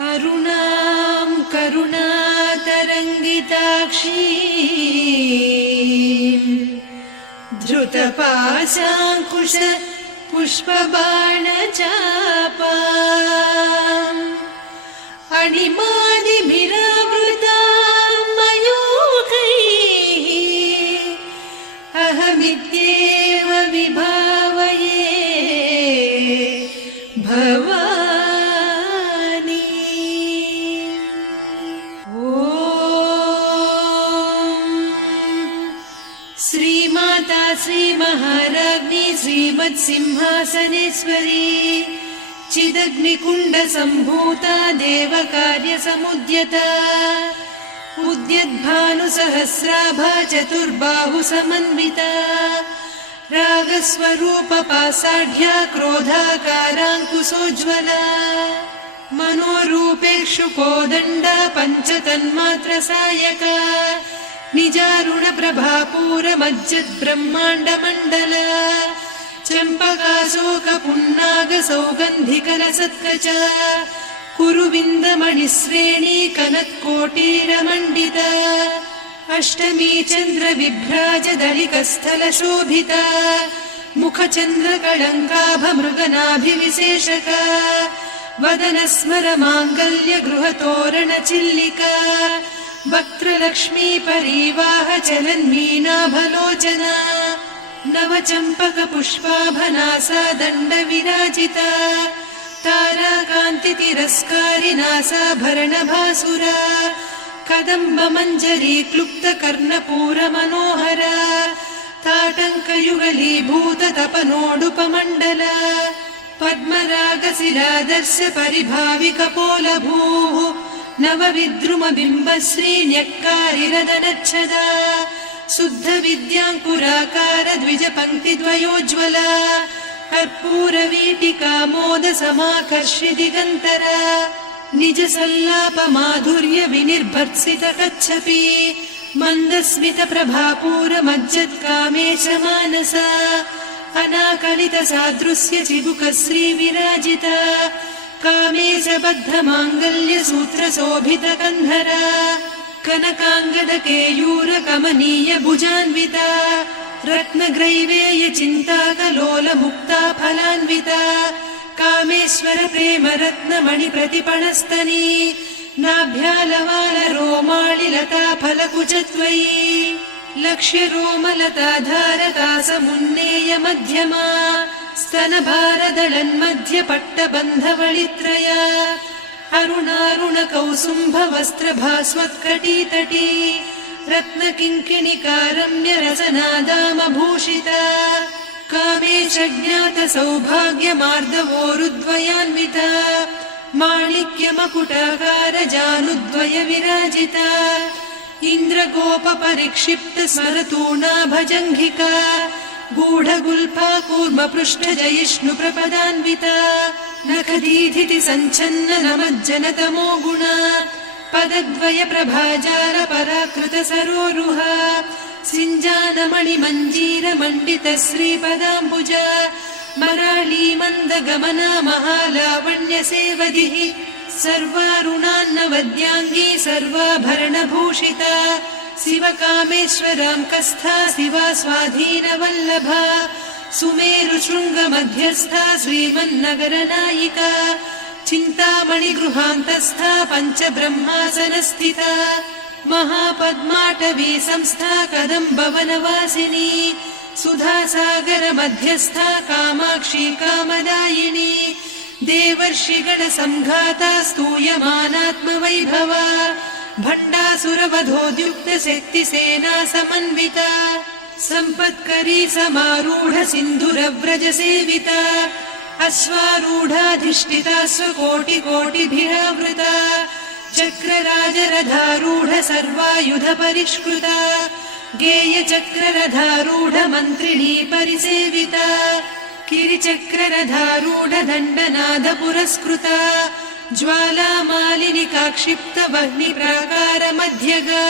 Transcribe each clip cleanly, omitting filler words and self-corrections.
अरुणां करुणातरङ्गिताक्षीं धृतपाशाङ्कुश पुष्पबाणचापाम् अणिमादिभिरावृतां मयूखैः अहमित्येव विभावये भवानी। ॐ श्रीमाता श्रीमहाराज्ञी श्रीमत्सिंहासनेश्वरी चिदग्निकुण्डसम्भूता देवकार्यसमुद्यता उद्यद्भानुसहस्राभा चतुर्बाहुसमन्विता रागस्वरूपपासाढ्या क्रोधाकाराङ्कुशोज्ज्वला मनोरूपेक्षु कोदण्डा पञ्चतन्मात्रसायका निजारुणप्रभापूरमज्जद्ब्रह्माण्डमण्डला चम्पकाशोकपुन्नागसौगन्धिकलसत्कचा कुरुविन्दमणिश्रेणी कनत्कोटीरमण्डिता अष्टमी चन्द्रविभ्राजदलिकस्थलशोभिता मुखचन्द्रकळङ्काभमृगनाभिविशेषका वदनस्मरमाङ्गल्यगृहतोरणचिल्लिका वक्त्रलक्ष्मी परीवाहचलन्मीनाभलोचना नवचम्पकपुष्पाभनासा दण्डविराजिता ताराकान्तितिरस्कारिनासाभरणभासुरा कदम्बमञ्जरी क्लुप्तकर्णपूरमनोहरा ताटङ्कयुगलीभूततपनोडुपमण्डला पद्मरागशिलादर्श परिभाविकपोलभूः नवविद्रुमबिम्बश्रीन्यक्कारिरदनच्छदा शुद्धविद्याङ्कुराकार द्विजपङ्क्तिद्वयोज्ज्वला कर्पूरवीटिकामोदसमाकर्षि दिगन्तरा निजसल्लापमाधुर्य विनिर्भर्त्सितकच्छपि मन्दस्मितप्रभापूरमज्जत्कामेशमानसा अनाकलितसादृश्य चिबुकश्रीविराजिता कामेशबद्धमाङ्गल्यसूत्रशोभितकन्धरा कनकाङ्गदकेयूरकमनीय भुजान्विता रत्नग्रैवेयचिन्ताकलोलमुक्ता फलान्विता कामेश्वर प्रेमरत्नमणिप्रतिपणस्तनी नाभ्यालवालरोमाळिलता फलकुचत्वयी लक्ष्यरोमलताधारतासमुन्नेय मध्यमा स्तनभारदळन्मध्यपट्टबन्धवळित्रया अरुणारुणकौसुम्भवस्त्रभास्वत्कटीतटी रत्नकिङ्किणिकारम्यरसनादामभूषिता कामेशज्ञातसौभाग्यमार्दवोरुद्वयान्विता माणिक्यमकुटाकारजानुद्वय विराजिता इन्द्रगोपपरिक्षिप्तस्मरतूणाभजङ्घिका गूढगुल्फा कूर्मपृष्ठजयिष्णुप्रपदान्विता नखदीधिति सञ्छन्न नमज्जनतमो गुणा पदद्वय प्रभाजाल पराकृत सरोरुहा सिञ्जानमणिमञ्जीरमण्डित श्रीपदाम्बुजा मराळी मन्दगमना महालावण्य सेवदिः सर्वारुणान्नवद्याङ्गी सर्वाभरणभूषिता शिवकामेश्वराङ्कस्था शिवा स्वाधीनवल्लभा सुमेरुशृङ्गमध्यस्था श्रीमन्नगरनायिका चिन्तामणिगृहान्तस्था पञ्चब्रह्मासनस्थिता महापद्माटवी संस्था कदम्बवनवासिनी सुधासागरमध्यस्था कामाक्षी कामदायिनी देवर्षिगणसङ्घाता स्तूयमानात्मवैभवा भण्डासुरवधोद्युक्तशक्तिसेना समन्विता सम्पत्करी समारूढ सिन्धुरव्रजसेविता अश्वारूढाधिष्ठिता स्वकोटिकोटिभिरावृता चक्रराजरथारूढ सर्वायुध परिष्कृता गेयचक्ररथारूढ मन्त्रिणी परिसेविता किरिचक्ररथारूढ दण्डनाद पुरस्कृता ज्वालामालिनिकाक्षिप्त वह्निप्राकार मध्यगा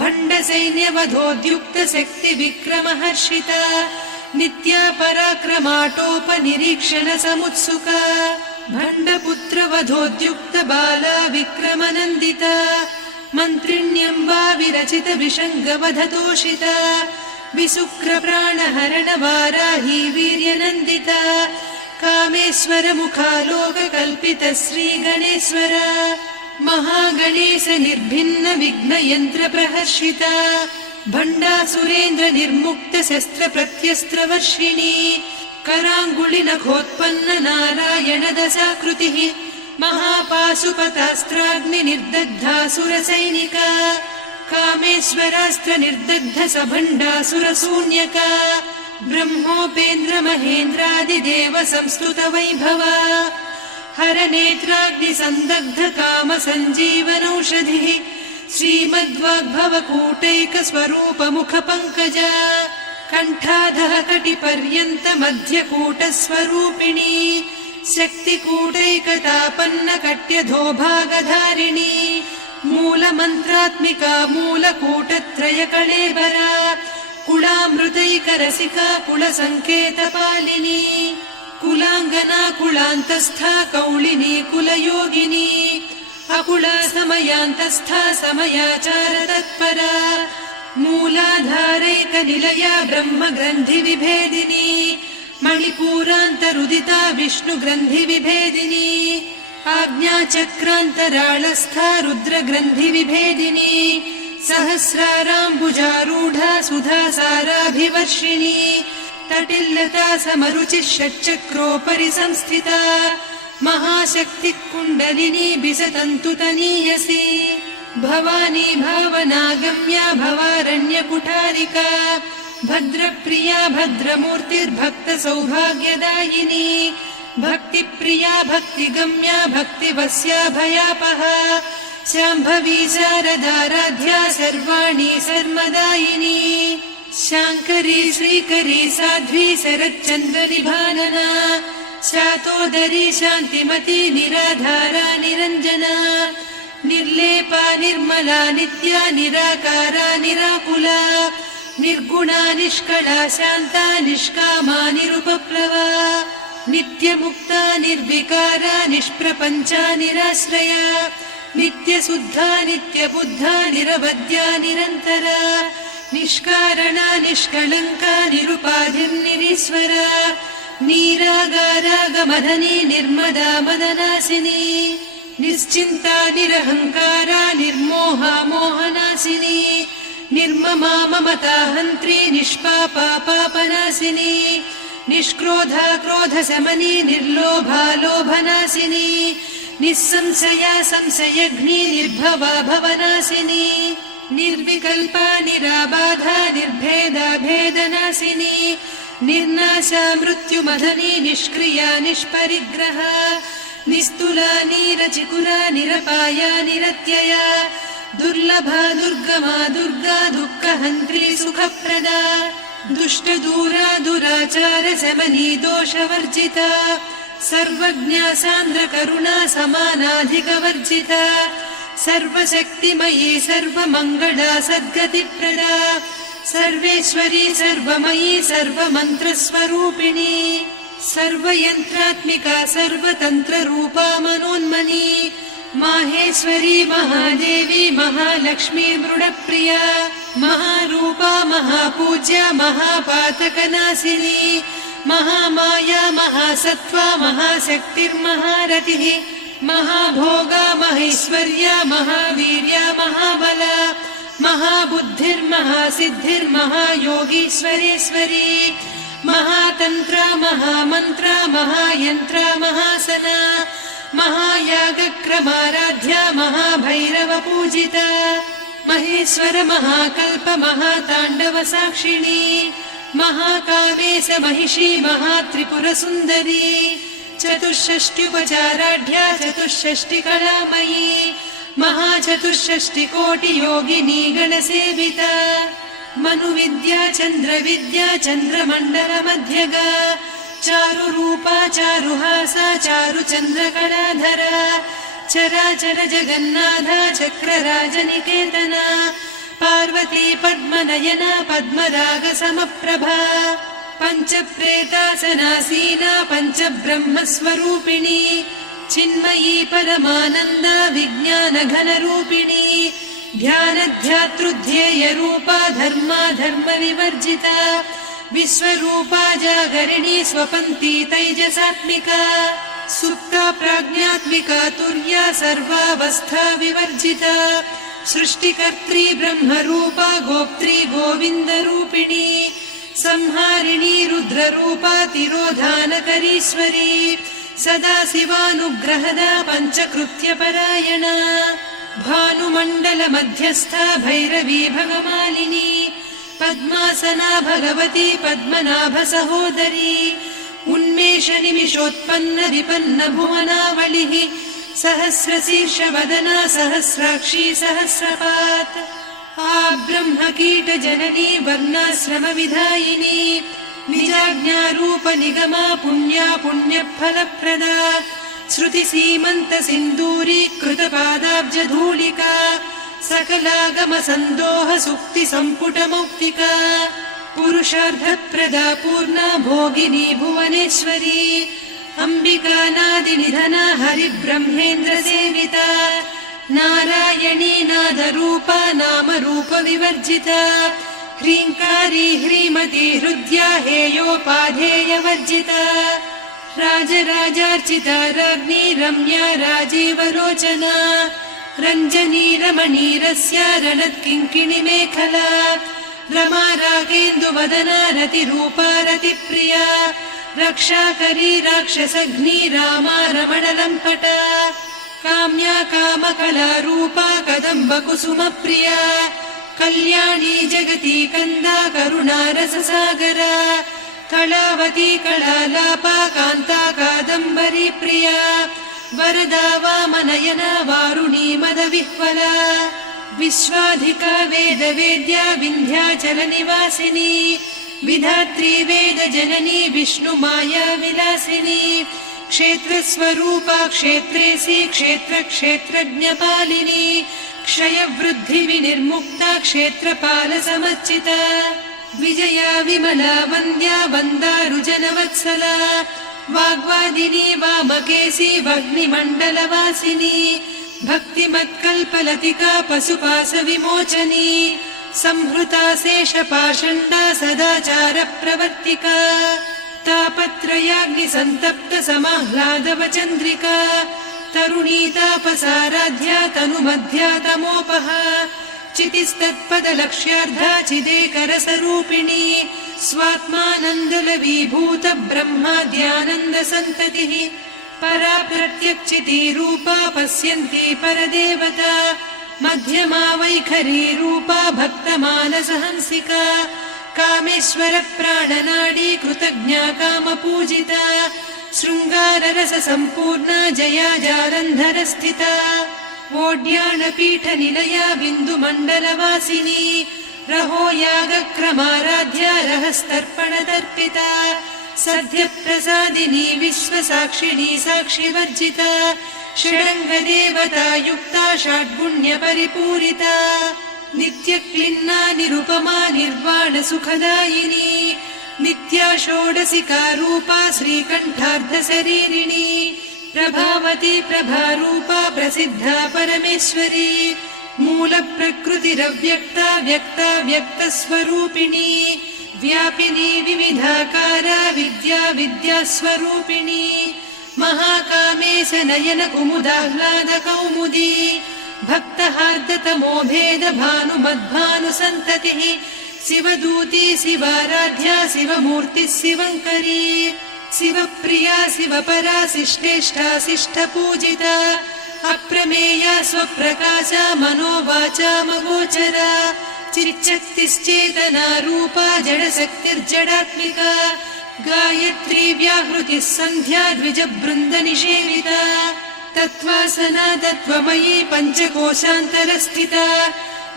भण्डसैन्यवधोद्युक्त शक्ति विक्रमहर्षिता नित्या पराक्रमाटोपनिरीक्षण समुत्सुका भण्डपुत्रवधोद्युक्त बाला विक्रमनन्दिता मन्त्रिण्यम्बा विरचित विषङ्गवधतोषिता विसुक्रप्राणहरणवाराही वीर्यनन्दिता कामेश्वर मुखालोककल्पित श्रीगणेश्वर महागणेश निर्भिन्न विघ्नयन्त्र प्रहर्षिता भण्डासुरेन्द्र निर्मुक्त शस्त्र प्रत्यस्त्रवर्षिणी कराङ्गुलिनखोत्पन्न नारायण दशाकृतिः महापाशुपतास्त्राग्नि निर्दग्धासुरसैनिका कामेश्वरास्त्र निर्दग्ध सभण्डासुरशून्यका ब्रह्मोपेन्द्र महेन्द्रादिदेव संस्तुत वैभवा हरनेत्राग्नि संदग्ध काम सञ्जीवनौषधिः श्रीमद्वाग्भवकूटैक स्वरूप मुख पङ्कजा कण्ठाधः कटिपर्यन्त मध्यकूट स्वरूपिणी शक्तिकूटैकतापन्न कट्यधोभागधारिणी मूलमन्त्रात्मिका मूलकूटत्रय कळेबरा कुलामृतैकरसिका कुलसङ्केतपालिनी कुलाङ्गना कुलान्तस्था कौलिनी कुलयोगिनी अकुला समयान्तस्था समयाचार तत्परा मूलाधारैकनिलया ब्रह्मग्रन्थि विभेदिनी मणिपूरान्तरुदिता विष्णुग्रन्थि विभेदिनी आज्ञाचक्रान्तराळस्था रुद्रग्रन्थि विभेदिनी सहस्राराम्बुजारूढा सुधासाराभिवर्षिणी तटिल्लता समरुचिः षट्चक्रोपरि संस्थिता महाशक्तिः कुण्डलिनी बिसतन्तुतनीयसी भवानी भावनागम्या भवारण्यकुठारिका भद्रप्रिया भद्रमूर्तिर्भक्तसौभाग्यदायिनी भक्तिप्रिया भक्तिगम्या भक्तिवस्या भयापहा शाम्भवी शारदाराध्या सर्वाणि सर्वदायिनी शाङ्करी श्रीकरी साध्वी शरच्चन्द्रनिभानना शातोदरी शान्तिमती निराधारा निरञ्जना निर्लेपा निर्मला नित्या निराकारा निराकुला निर्गुणा निष्कला शान्ता निष्कामा निरुपप्लवा नित्यमुक्ता निर्विकारा निष्प्रपञ्चा निराश्रया नित्यशुद्धा नित्यबुद्धा निरवद्या निरन्तरा निष्कारणा निष्कलङ्का निरुपाधिर्निरीश्वरा नीरागारागमदनी निर्मदा मदनासिनी निश्चिन्ता निरहङ्कारा निर्मोहा मोहनासिनी निर्ममा ममता हन्त्री निष्पापा पापनासिनी निष्क्रोधा क्रोधशमनी निर्लोभा लोभनासिनी निस्संशया संशयघ्नी निर्भवा भवनासिनी निर्विकल्पा निराबाधा निर्भेदा भेदनासिनी निर्नाशा मृत्युमदनी निष्क्रिया निष्परिग्रहा निस्तुला नीरचिकुरा निरपाया निरत्यया दुर्लभा दुर्गमा दुर्गा दुःखहन्त्री सुखप्रदा दुष्टदूरा दुराचार शमनी दोषवर्जिता सर्वज्ञा सान्द्र करुणा समानाधिकवर्जिता सर्वशक्तिमयी सर्वमङ्गला सद्गतिप्रदा सर्वेश्वरी सर्वमयी सर्वमन्त्रस्वरूपिणी सर्वयन्त्रात्मिका सर्वतन्त्ररूपा मनोन्मनी माहेश्वरी महादेवी महालक्ष्मी मृडप्रिया महारूपा महापूज्या महापातकनाशिनी महामाया महासत्त्वा महाशक्तिर्महारतिः महाभोगा महेश्वर्या महावीर्या महाबला महाबुद्धिर्महासिद्धिर्महायोगीश्वरेश्वरी महातन्त्रा महामन्त्रा महायन्त्रा महासना महायागक्रमाराध्या महाभैरवपूजिता महेश्वर महाकल्प महाताण्डव साक्षिणी महाकामेश महिषी महात्रिपुरसुन्दरी चतुष्षष्ट्युपचाराढ्या चतुष्षष्टिकलामयी महाचतुष्षष्टिकोटियोगिनी गणसेविता मनुविद्या चन्द्रविद्या चन्द्रमण्डलमध्यगा चारुरूपा चारुहासा चारुचन्द्रकलाधरा चराचर जगन्नाथा चक्रराजनिकेतना पार्वती पद्मनयना पद्मरागसमप्रभा पञ्चप्रेतासनासीना पञ्चब्रह्मस्वरूपिणी चिन्मयी परमानन्द विज्ञानघनरूपिणी ध्यानध्यातृध्येयरूपा धर्माधर्मविवर्जिता विश्वरूपा जागरिणी स्वपन्ती तैजसात्मिका सुप्ता प्राज्ञात्मिका तुर्या सर्वावस्था विवर्जिता सृष्टिकर्त्री ब्रह्मरूपा गोप्त्री गोविन्दरूपिणी संहारिणी रुद्ररूपा तिरोधानकरीश्वरी सदा शिवानुग्रहदा पञ्चकृत्यपरायणा भानुमण्डल मध्यस्था भैरवी भगमालिनी पद्मासना भगवती पद्मनाभ सहोदरी उन्मेष निमिषोत्पन्न विपन्न भुवनावलिः सहस्रशीर्ष वदना सहस्राक्षी सहस्रपात् आ ब्रह्म कीट जननी वर्णाश्रम विधायिनी निजाज्ञारूप निगमा पुण्या पुण्यफलप्रदा श्रुति सीमन्त सिन्दूरी कृत पादाब्ज धूलिका सकलागम सन्दोह सुक्ति सम्पुट मौक्तिका पुरुषार्थप्रदा पूर्णा भोगिनी भुवनेश्वरी अंबिका नादिनिधना हरिब्रह्मेन्द्र सेविता नारायणी नादरूपा नामरूप विवर्जिता ह्रीङ्कारी ह्रीमती हृद्या हेयोपाधेयवर्जिता राजराजार्चिता राज्ञी रम्या राजीवलोचना रञ्जनी रमणीरस्या रणत्किङ्किणी मेखला रमा रागेन्दुवदना रतिरूपा रतिप्रिया रक्षाकरी राक्षसघ्नी रामा रमणलम्पटा काम्या कामकला रूपा कदम्ब कुसुमप्रिया कल्याणी जगती कन्दा करुणा रससागरा कलावती कलालापा कान्ता कादम्बरी प्रिया वरदा वामनयना वारुणी मदविह्वला विश्वाधिका वेदवेद्या विन्ध्याचल निवासिनी विधात्री वेद जननी विष्णुमाया विलासिनी क्षेत्रस्वरूपा क्षेत्रेसी क्षेत्र क्षेत्रज्ञपालिनी क्षयवृद्धि विनिर्मुक्ता क्षेत्रपाल समर्चिता विजया विमला वन्द्या वन्दारुजनवत्सला वाग्वादिनी वामकेशी वह्निमण्डलवासिनी भक्तिमत्कल्पलतिका पशुपाश विमोचनी संहृता शेषपाषण्डा सदाचार प्रवर्तिका तापत्रयाग्निसन्तप्त समाह्लादव चन्द्रिका तरुणी तापसाराध्या तनुमध्या तमोपहा चितिस्तत्पदलक्ष्यार्धा चिदेकरसरूपिणी स्वात्मानन्दलवीभूत ब्रह्माद्यानन्द सन्ततिः परा प्रत्यक्षितीरूपा पश्यन्ती परदेवता मध्यमा वैखरी रूपा भक्तमानसहंसिका कामेश्वर प्राणनाडी कृतज्ञा कामपूजिता शृङ्गाररस सम्पूर्णा जया जालन्धर स्थिता वोड्याणपीठ निलया बिन्दुमण्डलवासिनी रहो यागक्रमाराध्या रहस्तर्पण तर्पिता सद्य प्रसादिनी विश्वसाक्षिणी साक्षिवर्जिता षडङ्गदेवता युक्ता षड्गुण्य परिपूरिता नित्यक्लिन्ना निरुपमा निर्वाण सुखदायिनी नित्या षोडशिका रूपा श्रीकण्ठार्ध शरीरिणी प्रभावती प्रभारूपा प्रसिद्धा परमेश्वरी मूल प्रकृतिरव्यक्ता व्यक्ता व्यक्तस्वरूपिणी व्यापिनी विविधाकारा विद्या विद्यास्वरूपिणी महाकामेश नयन कुमुदाह्लाद कौमुदी भक्तहार्दतमो भेद भानुमद्भानुसन्ततिः शिवदूती शिवाराध्या शिवमूर्तिः शिवङ्करी शिवप्रिया शिवपरा शिष्टेष्टा शिष्टपूजिता अप्रमेया स्वप्रकाशा मनोवाचा मगोचरा चिच्चक्तिश्चेतना रूपा जडशक्तिर्जडात्मिका गायत्री व्याहृतिः सन्ध्या द्विजबृन्द निषेविता तत्त्वासना तत्त्वमयी पञ्चकोशान्तरस्थिता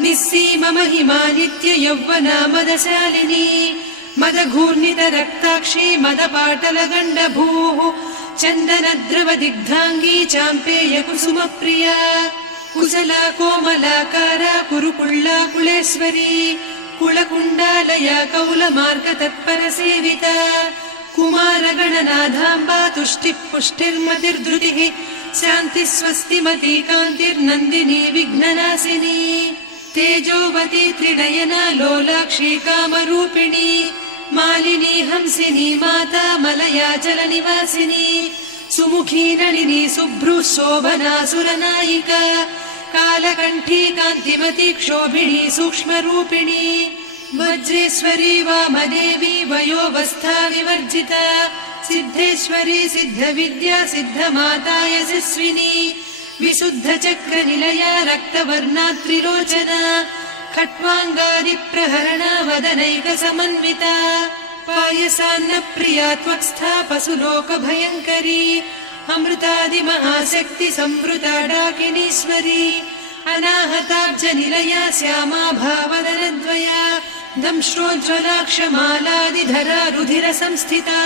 निस्सीम महिमा नित्य यौवना मदशालिनी मदघूर्णित रक्ताक्षी मदपाटलगण्डभूः चन्दनद्रव दिग्धाङ्गी चाम्पेय कुसुमप्रिया कुशला कोमलाकारा कुरुकुळ्ळा कुलेश्वरी कुलकुण्डालया कौलमार्ग तत्परसेविता कुमारगणनाथाम्बा तुष्टिः पुष्टिर्मतिर्धृतिः शान्तिः स्वस्तिमती कान्तिर्नन्दिनी विघ्ननाशिनी तेजोवती त्रिनयना लोलाक्षी कामरूपिणी मालिनी हंसिनी माता मलया जलनिवासिनी सुमुखी नलिनी शुभ्रुः शोभना सुरनायिका कालकण्ठी कान्तिमती क्षोभिणी सूक्ष्मरूपिणी वज्रेश्वरी वामदेवी वयोवस्था विवर्जिता सिद्धेश्वरी सिद्धविद्या सिद्धमाता यशस्विनी विशुद्धचक्रनिलया रक्तवर्णा त्रिलोचना खट्वाङ्गादिप्रहरणा वदनैकसमन्विता पायसान्नप्रिया त्वक्स्था पशुलोकभयङ्करी अमृतादिमहाशक्ति संवृता डाकिनीश्वरी अनाहताब्जनिलया श्यामा भावदनद्वया दंश्रोज्ज्वलाक्षमालादिधरा रुधिरसंस्थिता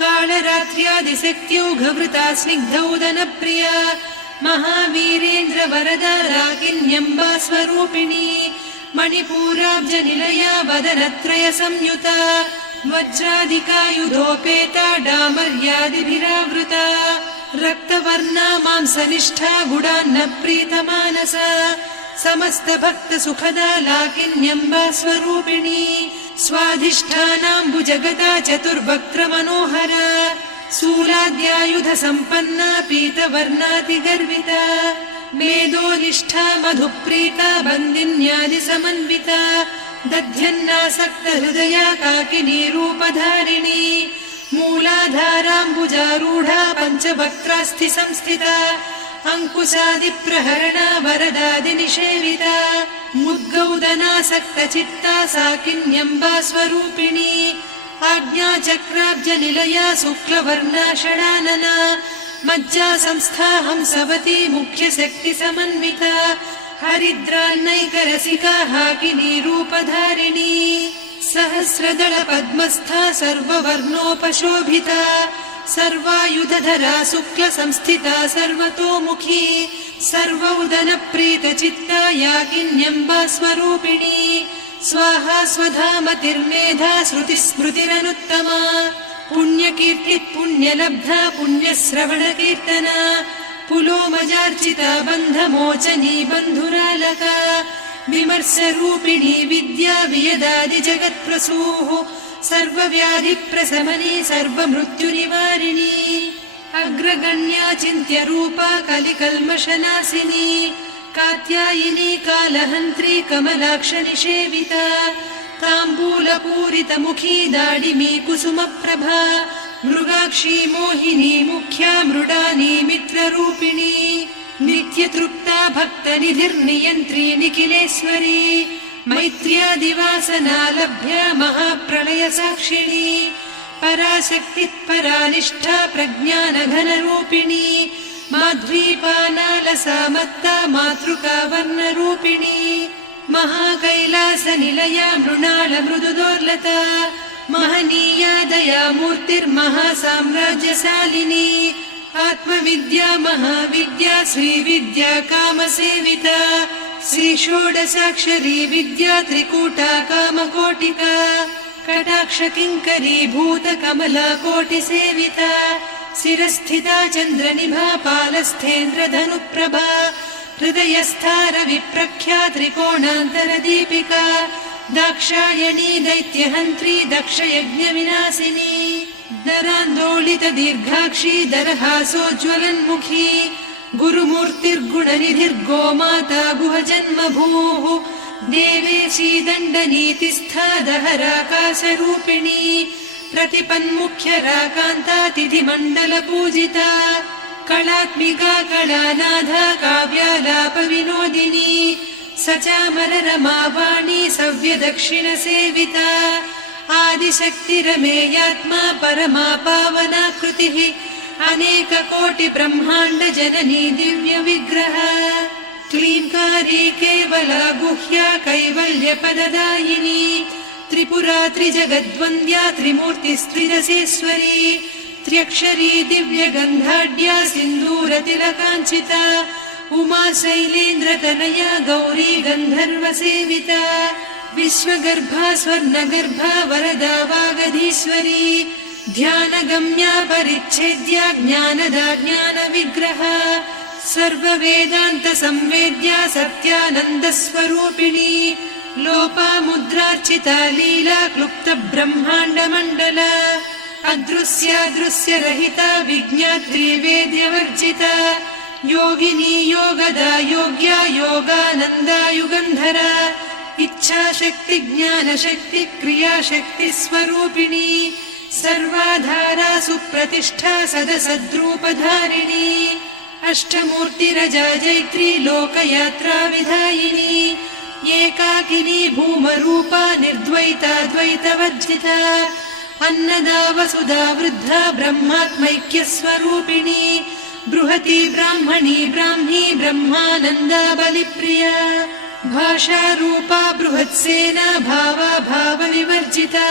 कालरात्र्यादिशक्त्यौघवृता स्निग्धौदनप्रिया महावीरेन्द्रवरदा राकिन्यम्बा स्वरूपिणी मणिपूराब्जनिलया वदनत्रय संयुता वज्राधिकायुधोपेता डामर्यादिभिरावृता रक्तवर्णा मांसनिष्ठा गुडान्नप्रीतमानसा समस्तभक्तसुखदा लाकिन्यम्बा स्वरूपिणी स्वाधिष्ठानाम्बुजगता चतुर्वक्त्रमनोहरा शूलाद्यायुधसम्पन्ना पीतवर्णातिगर्विता मेदोनिष्ठा मधुप्रीता बन्दिन्यादिसमन्विता दध्यन्नासक्तहृदया काकिनी रूपधारिणी मूलाधाराम्बुजारूढा पञ्चवक्त्रास्थि संस्थिता अङ्कुशादिप्रहरणा वरदादिनिषेविता मुद्गौदनासक्तचित्ता साकिन्यम्बा स्वरूपिणी आज्ञाचक्राब्जनिलया शुक्लवर्णा षडानना मज्जा संस्था हंसवती मुख्यशक्तिसमन्विता हरिद्रान्नैकरसिका हाकिनी रूपधारिणी सहस्रदल पद्मस्था सर्ववर्णोपशोभिता सर्वायुधधरा शुक्लसंस्थिता सर्वतोमुखी सर्वौदनप्रीतचित्ता याकिन्यम्बा स्वरूपिणी स्वाहा स्वधामतिर्मेधा श्रुतिस्मृतिरनुत्तमा पुण्यकीर्तिः पुण्यलब्धा पुण्यश्रवणकीर्तना पुलोमजार्चिता बन्धमोचनी बन्धुरालका विमर्शरूपिणी विद्या वियदादिजगत्प्रसूः सर्वव्याधिप्रशमनी सर्वमृत्युनिवारिणी अग्रगण्या चिन्त्यरूपा कलिकल्मषनाशिनी कात्यायिनी कालहन्त्री कमलाक्षनिषेविता ताम्बूलपूरितमुखी दाडिमी कुसुमप्रभा मृगाक्षी मोहिनी मुख्या मृडानी मित्ररूपिणी नित्यतृप्ता भक्तनिधिर्नियन्त्री निखिलेश्वरी मैत्र्यादिवासना लभ्या महाप्रलयसाक्षिणी पराशक्तिः परानिष्ठा प्रज्ञानघनरूपिणी माध्वीपानालसा मत्ता मातृका वर्णरूपिणी महाकैलासनिलया मृणालमृदुदोर्लता महनीया दया मूर्तिर्महासाम्राज्यशालिनी आत्मविद्या महाविद्या श्रीविद्या कामसेविता श्रीषोडशाक्षरी विद्या त्रिकूटा कामकोटिका कटाक्षकिङ्करी भूतकमला कोटिसेविता शिरस्थिता चन्द्रनिभा पालस्थेन्द्रधनुप्रभा हृदयस्था रविप्रख्या त्रिकोणान्तरदीपिका दाक्षायणी दैत्यहन्त्री दक्षयज्ञविनाशिनी दरान्दोलित दीर्घाक्षी दरहासोज्ज्वलन्मुखी गुरुमूर्तिर्गुणनिधिर्गोमाता गुहजन्मभूः देवेशी दण्डनीतिस्था दहराकाशरूपिणी प्रतिपन्मुख्यराकान्ता तिथिमण्डलपूजिता कलात्मिका कलानाधा काव्यालापविनोदिनी सचामररमावाणी सव्यदक्षिणसेविता आदिशक्तिरमेयात्मा परमा पावनाकृतिः अनेककोटिब्रह्माण्डजननी दिव्यविग्रह क्लींकारी केवला गुह्या कैवल्यपददायिनी त्रिपुरा त्रिजगद्वन्द्या त्रिमूर्तिस्त्रिदशेश्वरी त्र्यक्षरी दिव्यगन्धाढ्या सिन्दूरतिलकाञ्चिता उमा शैलेन्द्रतनया गौरी गन्धर्वसेविता विश्वगर्भा स्वर्णगर्भा वरदा वागधीश्वरी ध्यानगम्या परिच्छेद्या ज्ञानदा ज्ञानविग्रह सर्ववेदान्तसंवेद्या सत्यानन्दस्वरूपिणी लोपामुद्रार्चिता लीला क्लुप्तब्रह्माण्डमण्डला अदृश्यादृश्यरहिता विज्ञात्री वेद्यवर्जिता योगिनी योगदा योग्या योगानन्दा युगन्धरा इच्छाशक्ति ज्ञानशक्ति क्रियाशक्ति स्वरूपिणी सर्वाधारा सुप्रतिष्ठा सदसद्रूपधारिणी अष्टमूर्तिरजा जैत्री लोकयात्रा विधायिनी एकाकिनी भूमरूपा निर्द्वैता द्वैतवर्जिता अन्नदा वसुधा वृद्धा ब्रह्मात्मैक्यस्वरूपिणी बृहती ब्राह्मणी ब्राह्मी ब्रह्मानन्दा बलिप्रिया भाषारूपा बृहत्सेना भावा भावविवर्जिता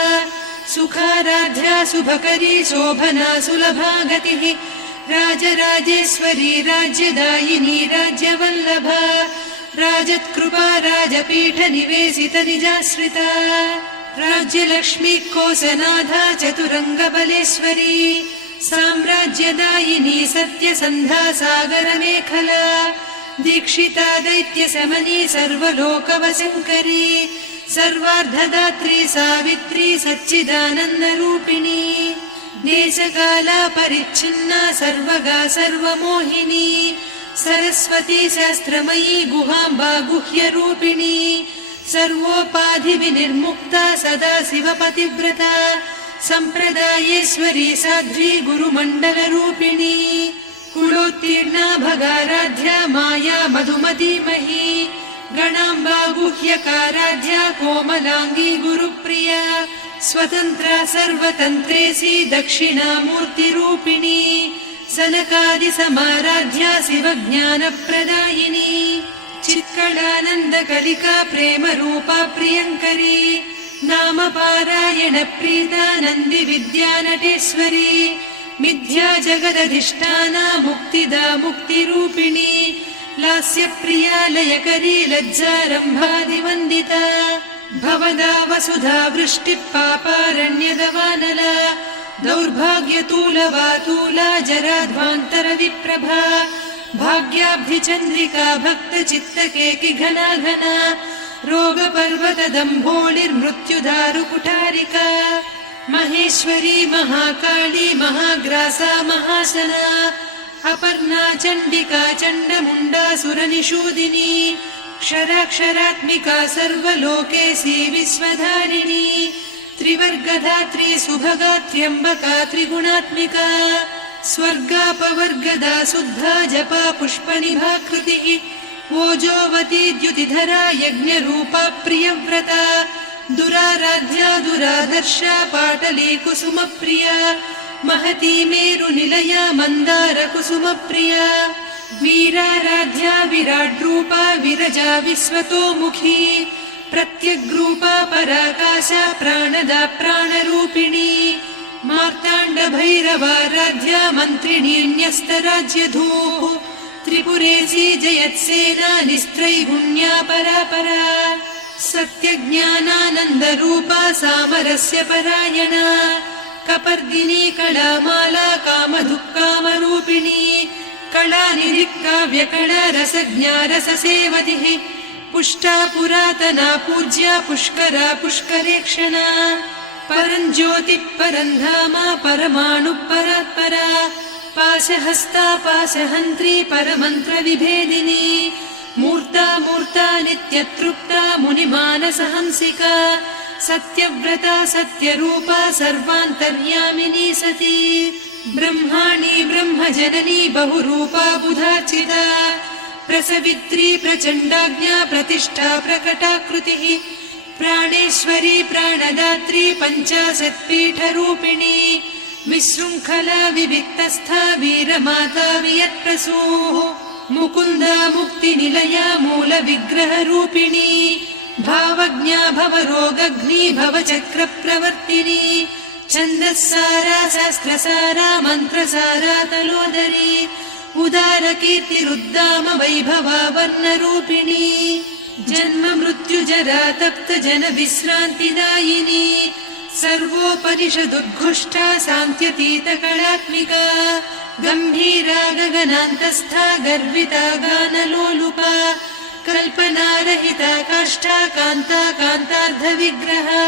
सुखाराध्या शुभकरी शोभना सुलभा गतिः राजराजेश्वरी राज्यदायिनी राज्यवल्लभा राजत्कृपा राजपीठनिवेशित निजाश्रिता राज्यलक्ष्मी कोसनाधा चतुरङ्गबलेश्वरी साम्राज्यदायिनी सत्यसन्धा सागरमेखला दीक्षिता दैत्यशमनी सर्वलोकवशङ्करी सर्वार्धदात्री सावित्री सच्चिदानन्दरूपिणी देशकाला परिच्छिन्ना सर्वगा सर्वमोहिनी सरस्वती शास्त्रमयी गुहाम्बा गुह्यरूपिणी सर्वोपाधिविनिर्मुक्ता सदा शिवपतिव्रता सम्प्रदायेश्वरी साध्वी गुरुमण्डलरूपिणी कुलोत्तीर्णा भगाराध्या माया मधुमतीमही गणाम्बा गुह्यकाराध्या कोमलाङ्गी गुरुप्रिया स्वतन्त्रा सर्वतन्त्रेसी दक्षिणामूर्तिरूपिणी सनकादिसमाराध्या शिवज्ञानप्रदायिनी चित्कलानन्दकलिका प्रेमरूपा प्रियङ्करी नामपारायणप्रीता नन्दिविद्यानटेश्वरी मिथ्या जगदधिष्ठाना मुक्तिदा मुक्तिरूपिणी लास्यप्रिया लयकरी लज्जारम्भादिवन्दिता भवदा वसुधा वृष्टिः पापारण्यदवानला दौर्भाग्यतूलवातूला जराध्वान्तरविप्रभा भाग्याब्धिचन्द्रिका भक्तचित्तकेकिघना घना रोगपर्वतदम्भोळिर्मृत्युदारुकुठारिका महेश्वरी महाकाली महाग्रासा महाशना अपर्णा चण्डिका चण्डमुण्डा सुरनिषूदिनी क्षराक्षरात्मिका सर्वलोकेशी विश्वधारिणी त्रिवर्गधात्री सुभगा त्र्यम्बका त्रिगुणात्मिका स्वर्गापवर्गदा शुद्धा जपा पुष्पनिभाकृतिः ओजोवती द्युतिधरा यज्ञरूपा प्रियव्रता दुराराध्या दुरादर्शा पाटली कुसुमप्रिया महती मेरुनिलया मन्दारकुसुमप्रिया वीराराध्या विराड्रूपा विरजा विश्वतोमुखी प्रत्यग्रूपा पराकाशा प्राणदा प्राणरूपिणी मार्ताण्डभैरवाराध्या मन्त्रिणी न्यस्तराज्यधूः त्रिपुरेशी जयत्सेना निस्त्रैगुण्या परापरा सत्यज्ञानानन्दरूपा सामरस्य परायणा कपर्दिनी कलामाला कामधुक्कामरूपिणी कलानिधिक्काव्यकला रसज्ञा रससेवतिः पुष्टा पुरातना पूज्या पुष्करा पुष्करेक्षणा परञ्ज्योतिः परन्धामा परमाणुः परात्परा पाशहस्ता पाशहन्त्री परमन्त्रविभेदिनी मूर्ता मूर्ता नित्यतृप्ता मुनिमानसहंसिका सत्यव्रता सत्यरूपा सर्वान्तर्यामिनी सती ब्रह्माणी ब्रह्मजननी बहुरूपा बुधार्चिता प्रसवित्री प्रचण्डाज्ञा प्रतिष्ठा प्रकटाकृतिः प्राणेश्वरी प्राणदात्री पञ्चाशत्पीठरूपिणी विशृङ्खला विविक्तस्था वीरमाता वियत्प्रसूः मुकुन्दा मुक्तिनिलया मूलविग्रहरूपिणी भावज्ञा भवरोगग्नी भवचक्रप्रवर्तिनी छन्दस्सारा शास्त्रसारा मन्त्रसारा तलोदरी उदारकीर्तिरुद्दाम वैभवा वर्णरूपिणी जन्म मृत्युजरा तप्त जन विश्रान्तिदायिनी सर्वोपनिषदुद्घुष्टा सान्त्यतीतकलात्मिका गम्भीरा गगनान्तस्था गर्विता गानलोलुपा कल्पनारहिता काष्ठा कान्ता कान्तार्धविग्रहा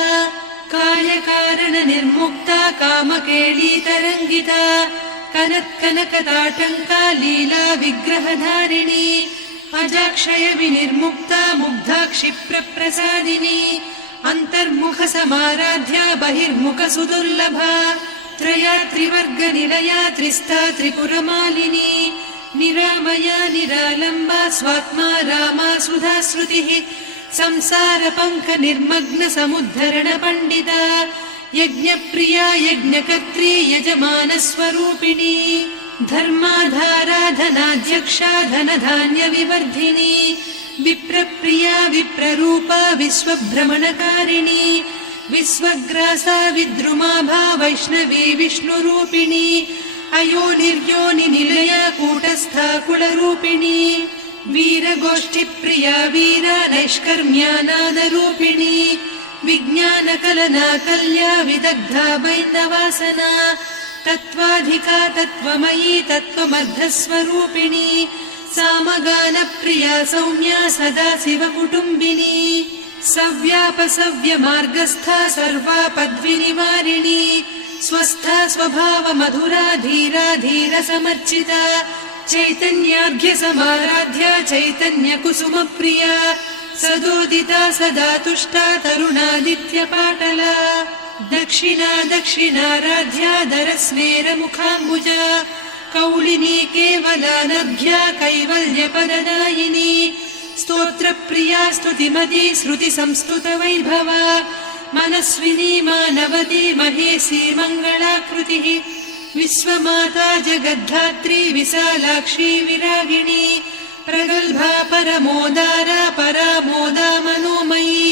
कार्यकारणनिर्मुक्ता कामकेळीतरङ्गिता कनत्कनकताटङ्का लीला विग्रहधारिणी अजाक्षय विनिर्मुक्ता मुग्धा क्षिप्रप्रसादिनी अन्तर्मुखसमाराध्या बहिर्मुखसुदुर्लभा त्रया त्रिवर्गनिलया त्रिस्था त्रिपुरमालिनी निरामया निरालम्बा स्वात्मा रामा सुधाश्रुतिः संसारपङ्कनिर्मग्न समुद्धरण पण्डिता यज्ञप्रिया यज्ञकर्त्री यजमानस्वरूपिणी धर्माधारा धनाध्यक्षा धनधान्यविवर्धिनी विप्रप्रिया विप्ररूपा विश्वभ्रमणकारिणी विश्वग्रासा विद्रुमाभा वैष्णवी विष्णुरूपिणी अयोनिर्योनिनिलया कूटस्था कुलरूपिणी वीरगोष्ठिप्रिया वीरा नैष्कर्म्यानादरूपिणी विज्ञानकलना कल्या विदग्धा वैन्दवासना तत्त्वाधिका तत्त्वमयी तत्त्वमर्धस्वरूपिणी सामगानप्रिया सौम्या सदा शिवकुटुम्बिनी सव्यापसव्यमार्गस्था सर्वापद्विनिवारिणी स्वस्था स्वभावमधुरा धीरा धीरसमर्चिता चैतन्यार्घ्यसमाराध्या चैतन्यकुसुमप्रिया सदोदिता सदा तुष्टा तरुणादित्यपाटला दक्षिणा दक्षिणाराध्या दरस्मेरमुखाम्बुजा कौलिनी केवलानभ्या कैवल्यपददायिनी स्तोत्रप्रिया स्तुतिमती श्रुतिसंस्तुतवैभवा मनस्विनी मानवती महेशी मङ्गलाकृतिः विश्वमाता जगद्धात्री विशालाक्षी विरागिणी प्रगल्भा परमोदारा परामोदा मनोमयी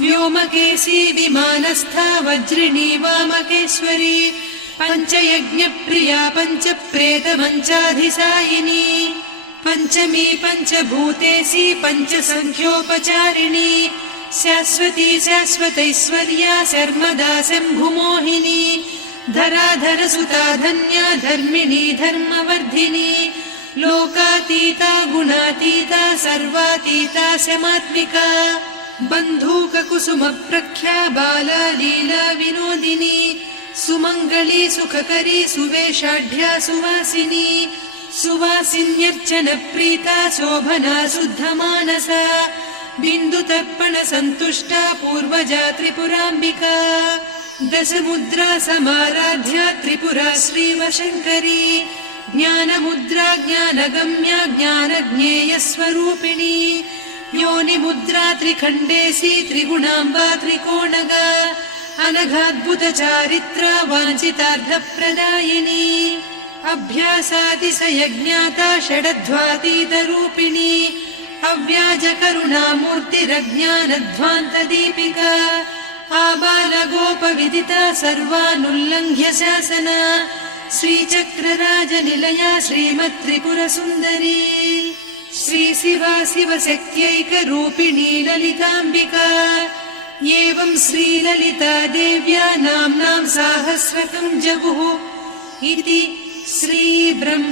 व्योमकेशी विमानस्था वज्रिणी वामकेश्वरी पञ्चयज्ञप्रिया पञ्चप्रेतमञ्चाधिसायिनी पञ्चमी पञ्चभूतेशी पञ्चसङ्ख्योपचारिणी शाश्वती शाश्वतैश्वर्या शर्मदा शम्भुमोहिनी धराधरसुता धन्या धर्मिणी धर्मवर्धिनी लोकातीता गुणातीता सर्वातीता शमात्मिका बन्धूककुसुमप्रख्या बाला लीला विनोदिनी सुमङ्गली सुखकरी सुवेशाढ्या सुवासिनी सुवासिन्यर्चनप्रीता शोभना शुद्धमानसा बिन्दुतर्पणसन्तुष्टा पूर्वजा त्रिपुराम्बिका दशमुद्रा समाराध्या त्रिपुरा श्रीवशङ्करी ज्ञानमुद्रा ज्ञानगम्या ज्ञानज्ञेयस्वरूपिणी योनिमुद्रा त्रिखण्डेशी त्रिगुणाम्बा त्रिकोणगा अनघाद्भुतचारित्रा वाञ्छितार्थप्रदायिनी अभ्यासातिशयज्ञाता षडध्वातीतरूपिणी अव्याजकरुणामूर्तिरज्ञानध्वान्तदीपिका आबालगोपविदिता सर्वानुल्लङ्घ्य शासना श्रीचक्रराजनिलया श्रीमत्त्रिपुरसुन्दरी श्रीशिवा शिवशक्त्यैकरूपिणी ललिताम्बिका एवं श्रीललिता देव्या नाम्नां साहस्रकं जगुः इति श्रीब्रह्माण्डपुराणे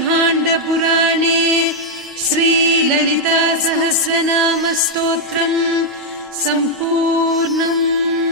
श्रीललिता सहस्रनामस्तोत्रम् सम्पूर्णम्।